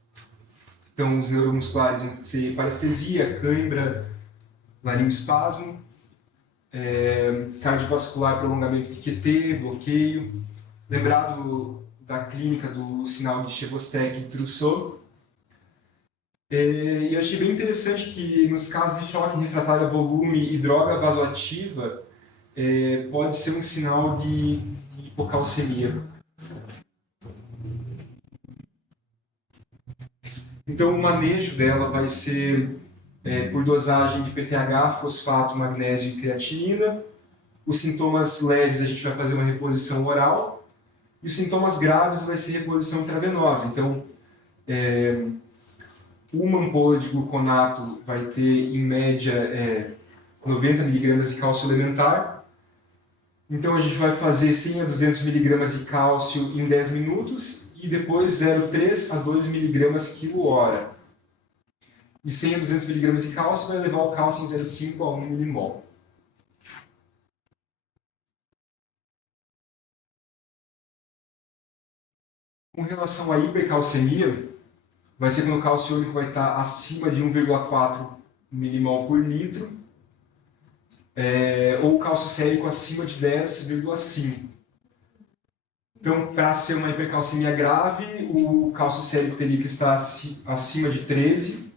Então, os neuromusculares vão ser parestesia, cãibra, laringoespasmo, cardiovascular, prolongamento de QT, bloqueio. Lembrado da clínica do sinal de Chevostek e Trousseau. E eu achei bem interessante que nos casos de choque refratário a volume e droga vasoativa, pode ser um sinal de hipocalcemia. Então, o manejo dela vai ser por dosagem de PTH, fosfato, magnésio e creatinina. Os sintomas leves a gente vai fazer uma reposição oral. E os sintomas graves vai ser reposição intravenosa. Então, uma ampola de gluconato vai ter, em média, 90 mg de cálcio elementar. Então, a gente vai fazer 100 a 200 mg de cálcio em 10 minutos e depois 0,3 a 2 mg quilo-hora. E 100 a 200 mg de cálcio vai levar o cálcio em 0,5 a 1 milimol. Com relação à hipercalcemia, vai ser quando o cálcio úrico vai estar acima de 1,4 milimol por litro, ou o cálcio sérico acima de 10,5. Então, para ser uma hipercalcemia grave, o cálcio sérico teria que estar acima de 13.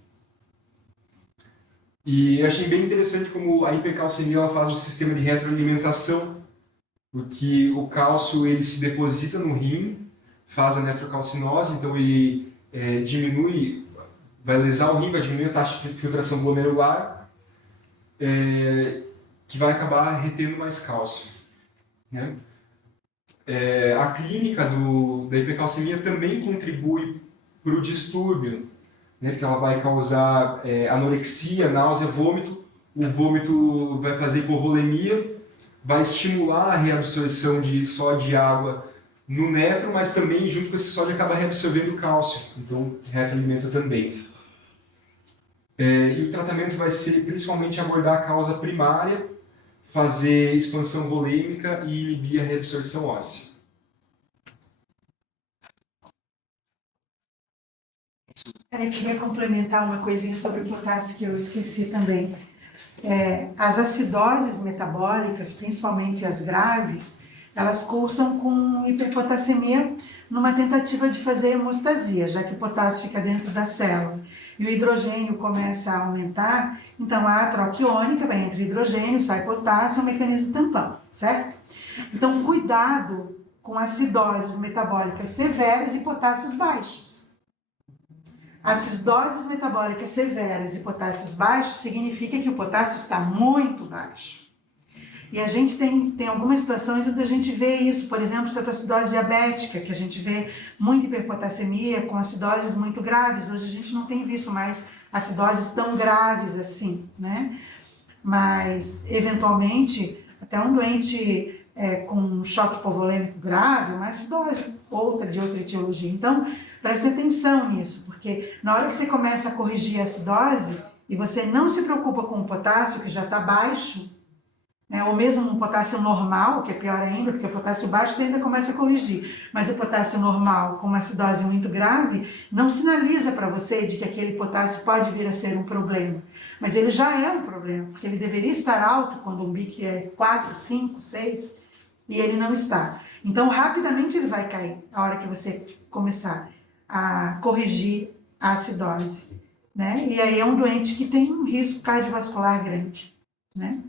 E eu achei bem interessante como a hipercalcemia ela faz um sistema de retroalimentação, porque o cálcio ele se deposita no rim, faz a nefrocalcinose, então ele diminui, vai lesar o rim, vai diminuir a taxa de filtração glomerular, que vai acabar retendo mais cálcio, né? A clínica da hipercalcemia também contribui para o distúrbio, né? Porque ela vai causar anorexia, náusea, vômito. O vômito vai fazer hipovolemia, vai estimular a reabsorção de sódio e água no néfron, mas também junto com esse sódio acaba reabsorvendo o cálcio, então retroalimenta também. E o tratamento vai ser principalmente abordar a causa primária, fazer expansão volêmica e inibir a reabsorção óssea. Eu queria complementar uma coisinha sobre o potássio que eu esqueci também. As acidoses metabólicas, principalmente as graves, elas cursam com hiperpotassemia numa tentativa de fazer hemostasia, já que o potássio fica dentro da célula e o hidrogênio começa a aumentar, então a troca iônica vai entre hidrogênio, sai potássio, é um mecanismo tampão, certo? Então, cuidado com acidoses metabólicas severas e potássios baixos. Acidoses metabólicas severas e potássios baixos significa que o potássio está muito baixo. E a gente tem algumas situações onde a gente vê isso, por exemplo, cetoacidose diabética, que a gente vê muita hiperpotassemia com acidoses muito graves. Hoje a gente não tem visto mais acidoses tão graves assim, né? Mas, eventualmente, até um doente com um choque hipovolêmico grave, uma acidose outra de outra etiologia. Então, preste atenção nisso, porque na hora que você começa a corrigir a acidose e você não se preocupa com o potássio, que já está baixo, né, ou mesmo um potássio normal, que é pior ainda, porque o potássio baixo você ainda começa a corrigir, mas o potássio normal com uma acidose muito grave não sinaliza para você de que aquele potássio pode vir a ser um problema, mas ele já é um problema, porque ele deveria estar alto quando um BIC é 4, 5, 6 e ele não está. Então rapidamente ele vai cair a hora que você começar a corrigir a acidose, né? E aí é um doente que tem um risco cardiovascular grande, né?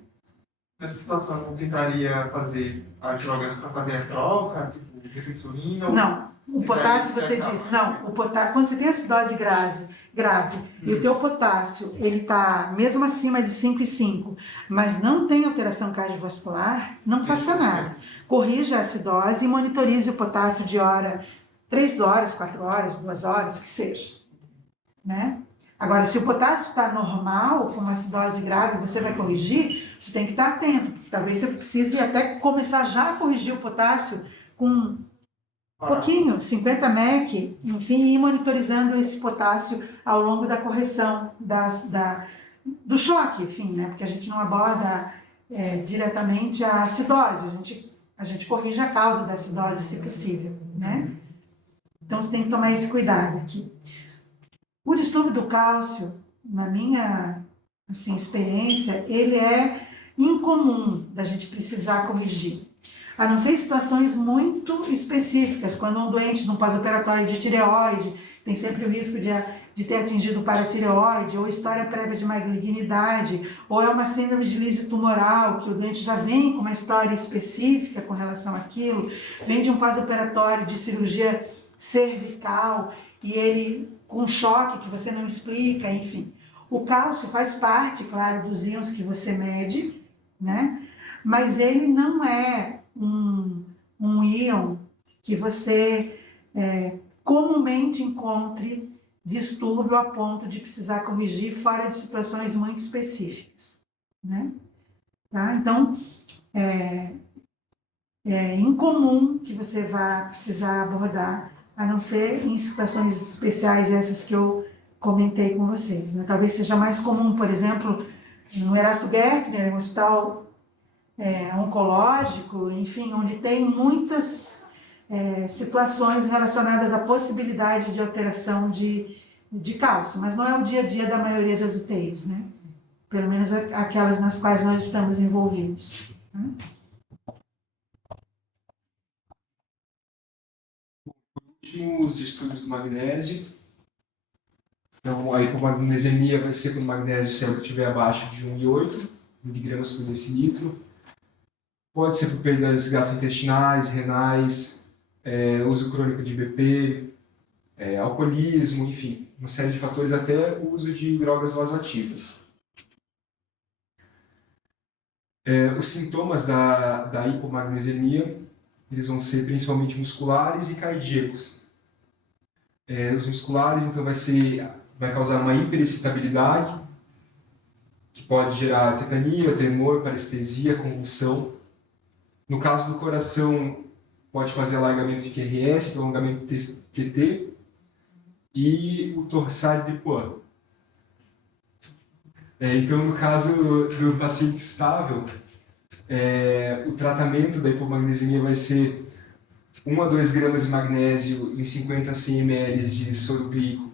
Nessa situação, eu tentaria fazer as drogas para fazer a troca, tipo insulina? Não, o potássio você disse, não, o potássio, quando você tem acidose grave e o teu potássio, ele está mesmo acima de 5,5, mas não tem alteração cardiovascular, não faça nada. Corrija a acidose e monitorize o potássio de hora 3 horas, 4 horas, 2 horas, que seja, né? Agora, se o potássio está normal, com uma acidose grave, você vai corrigir, você tem que estar atento, porque talvez você precise até começar já a corrigir o potássio com pouquinho, 50 mEq, enfim, e ir monitorizando esse potássio ao longo da correção do choque, enfim, né? Porque a gente não aborda diretamente a acidose, a gente corrige a causa da acidose, se possível, né? Então, você tem que tomar esse cuidado aqui. O distúrbio do cálcio, na minha assim, experiência, ele é incomum da gente precisar corrigir. A não ser em situações muito específicas, quando um doente no pós-operatório de tireoide tem sempre o risco de ter atingido o paratireoide, ou história prévia de malignidade, ou é uma síndrome de lise tumoral, que o doente já vem com uma história específica com relação àquilo, vem de um pós-operatório de cirurgia cervical, e ele com choque que você não explica, enfim. O cálcio faz parte, claro, dos íons que você mede, né? Mas ele não é um íon que você comumente encontre distúrbio a ponto de precisar corrigir fora de situações muito específicas, né? Tá? Então, é incomum que você vá precisar abordar, a não ser em situações especiais, essas que eu comentei com vocês, né? Talvez seja mais comum, por exemplo, no Erasto Gertner, um hospital oncológico, enfim, onde tem muitas situações relacionadas à possibilidade de alteração de cálcio, mas não é o dia a dia da maioria das UTIs, né? Pelo menos aquelas nas quais nós estamos envolvidos, né? Os estudos do magnésio. Então, a hipomagnesemia vai ser quando o magnésio sempre estiver abaixo de 1,8 miligramas por decilitro. Pode ser por perdas gastrointestinais, renais, uso crônico de BP, alcoolismo, enfim, uma série de fatores, até o uso de drogas vasoativas. Os sintomas da hipomagnesemia, eles vão ser principalmente musculares e cardíacos. Os musculares, então, vai causar uma hiperexcitabilidade, que pode gerar tetania, tremor, parestesia, convulsão. No caso do coração, pode fazer alargamento de QRS, prolongamento de QT, e o torsade de Poix. Então, no caso do paciente estável, o tratamento da hipomagnesemia vai ser 1 a 2 gramas de magnésio em 50 a 100 ml de soro clínico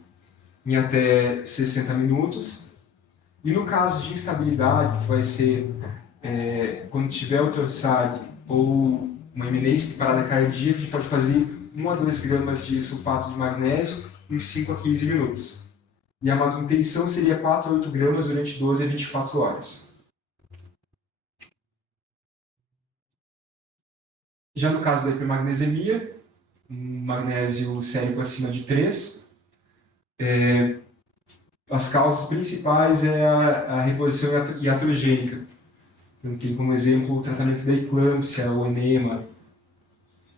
em até 60 minutos. E no caso de instabilidade, que vai ser quando tiver o torsade ou uma iminência de parada cardíaca, a gente pode fazer 1 a 2 gramas de sulfato de magnésio em 5 a 15 minutos. E a manutenção seria 4 a 8 gramas durante 12 a 24 horas. Já no caso da hipermagnesemia, um magnésio sérico acima de 3, as causas principais é a reposição iatrogênica. Então, tem como exemplo o tratamento da eclâmpsia, o enema.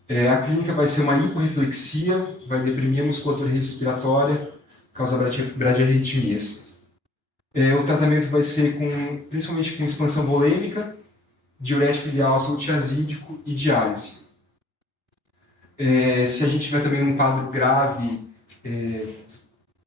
A clínica vai ser uma hiporreflexia, vai deprimir a musculatura respiratória, causar bradiarritmias. O tratamento vai ser principalmente com expansão volêmica, diurético ileal sultiazídico e diálise. Se a gente tiver também um quadro grave,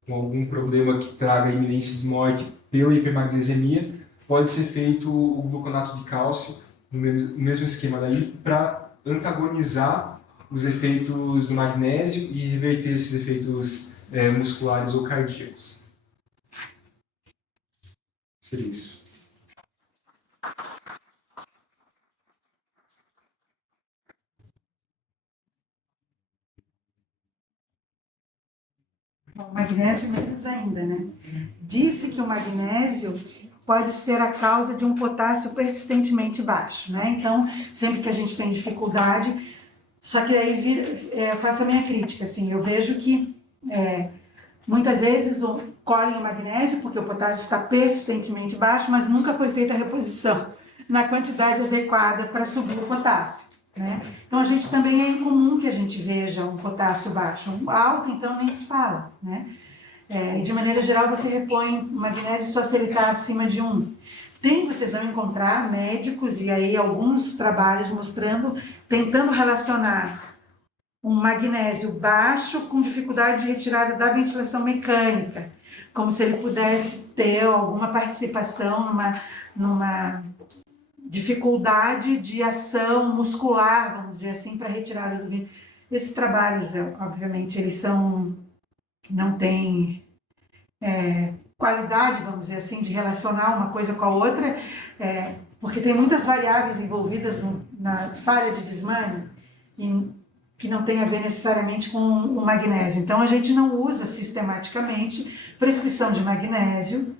com algum problema que traga iminência de morte pela hipermagnesemia, pode ser feito o gluconato de cálcio, no mesmo esquema daí, para antagonizar os efeitos do magnésio e reverter esses efeitos musculares ou cardíacos. Seria isso. O magnésio menos ainda, né? Disse que o magnésio pode ser a causa de um potássio persistentemente baixo, né? Então, sempre que a gente tem dificuldade, só que aí eu faço a minha crítica, assim, eu vejo que muitas vezes colhem o magnésio porque o potássio está persistentemente baixo, mas nunca foi feita a reposição na quantidade adequada para subir o potássio. né? Então, a gente também é incomum que a gente veja um potássio baixo. Um alto, então, nem se fala, né? E de maneira geral, você repõe o magnésio só se ele está acima de 1. Vocês vão encontrar médicos, e aí alguns trabalhos mostrando, tentando relacionar um magnésio baixo com dificuldade de retirada da ventilação mecânica, como se ele pudesse ter alguma participação numa dificuldade de ação muscular, vamos dizer assim, para retirada do ventilador. Esses trabalhos, obviamente, eles não têm qualidade, vamos dizer assim, de relacionar uma coisa com a outra, porque tem muitas variáveis envolvidas na falha de desmame, que não tem a ver necessariamente com o magnésio. Então, a gente não usa sistematicamente prescrição de magnésio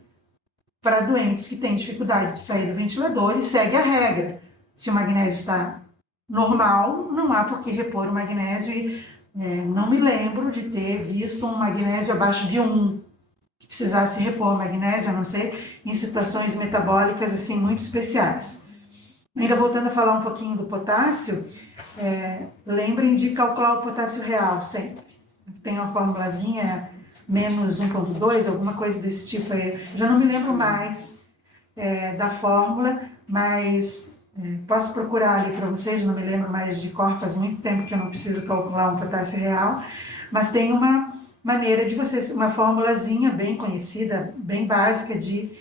para doentes que têm dificuldade de sair do ventilador e segue a regra. Se o magnésio está normal, não há por que repor o magnésio e não me lembro de ter visto um magnésio abaixo de 1, que precisasse repor o magnésio, a não ser em situações metabólicas assim muito especiais. Ainda voltando a falar um pouquinho do potássio, lembrem de calcular o potássio real sempre. Tem uma formulazinha, menos 1,2, alguma coisa desse tipo aí. Já não me lembro mais da fórmula, mas posso procurar ali para vocês, não me lembro mais de cor, faz muito tempo que eu não preciso calcular um potássio real, mas tem uma maneira de vocês, uma formulazinha bem conhecida, bem básica de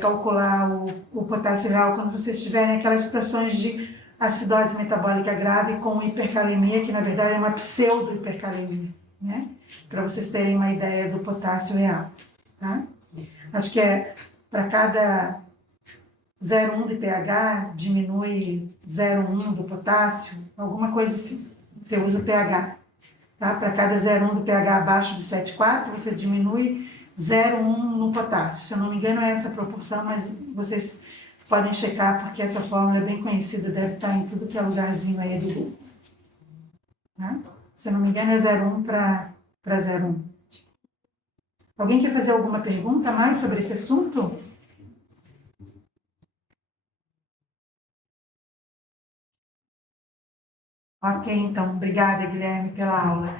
calcular o potássio real quando vocês tiverem aquelas situações de acidose metabólica grave com hipercalemia, que na verdade é uma pseudo-hipercalemia, né? Para vocês terem uma ideia do potássio real, tá? Acho que para cada 0,1 de pH, diminui 0,1 do potássio, alguma coisa assim, você usa o pH, tá? Para cada 0,1 do pH abaixo de 7,4, você diminui 0,1 no potássio. Se eu não me engano, é essa proporção, mas vocês podem checar, porque essa fórmula é bem conhecida, deve estar em tudo que é lugarzinho aí do Google. Tá? Se eu não me engano, é 0,1 para 0,1. Alguém quer fazer alguma pergunta mais sobre esse assunto? Ok, então, obrigada, Guilherme, pela aula.